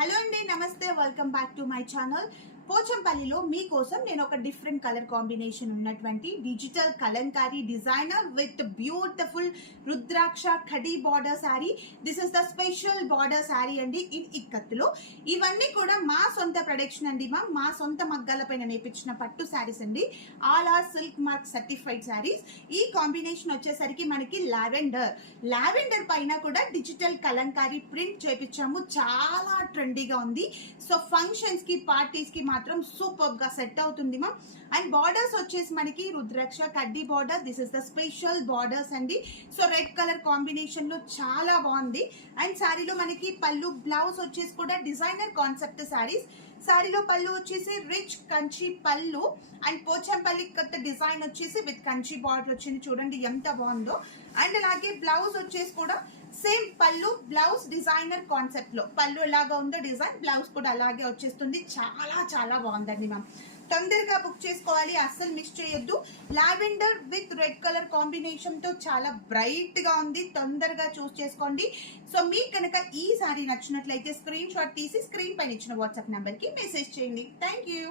Hello అండి, నమస్తే. Welcome back to my channel. పోచంపల్లిలో మీకోసం నేను ఒక డిఫరెంట్ కలర్ కాంబినేషన్ ఉన్నటువంటి digital Kalamkari designer with beautiful rudraksha కడీ border sari. This is the special border sari అండి ఇన్ ఇక్కత్తులో. ఇవన్నీ కూడా మా సొంత ప్రొడక్షన్ అండి. మా సొంత మగ్గాల పైన నేర్పించిన పట్టు శారీస్ అండి. All are silk mark certified saris. ఈ కాంబినేషన్ వచ్చేసరికి మనకి లావెండర్ పైన కూడా డిజిటల్ కలంకారీ ప్రింట్ చేపించాము. చాలా ట్రెండీగా ఉంది. సో ఫంక్షన్స్ కి, పార్టీస్ కి మాత్రం సూపర్ గా సెట్ అవుతుంది మ్యామ్. అండ్ బార్డర్స్ వచ్చేసి మనకి రుద్రాక్ష కడ్డీ border. This is the special borders అండి. సో రెడ్ కలర్ కాంబినేషన్ లో చాలా బాగుంది. అండ్ శారీలో మనకి పళ్ళు, బ్లౌజ్ వచ్చేసి కూడా డిజైనర్ కాన్సెప్ట్ శారీస్. శారీలో పళ్ళు వచ్చేసి రిచ్ కంచి పళ్ళు అండ్ పోచంపల్లి కొత్త డిజైన్ వచ్చేసి విత్ కంచి బార్డర్ వచ్చింది. చూడండి ఎంత బాగుందో. అండ్ అలాగే బ్లౌజ్ వచ్చేసి కూడా సేమ్ పళ్ళు, బ్లౌజ్ డిజైనర్ కాన్సెప్ట్ లో. పళ్ళు ఎలాగా ఉందో డిజైన్, బ్లౌజ్ కూడా అలాగే వచ్చేస్తుంది. చాలా చాలా బాగుందండి మ్యామ్. తొందరగా బుక్ చేసుకోవాలి, అస్సలు మిస్ చేయొద్దు. Lavender with red colour combination తో చాలా బ్రైట్ గా ఉంది. తొందరగా చూస్ చేసుకోండి. సో మీకు కనుక ఈ సారీ నచ్చినట్లయితే స్క్రీన్ షాట్ తీసి స్క్రీన్ పైన ఇచ్చిన వాట్సాప్ నెంబర్ కి మెసేజ్ చేయండి. Thank you.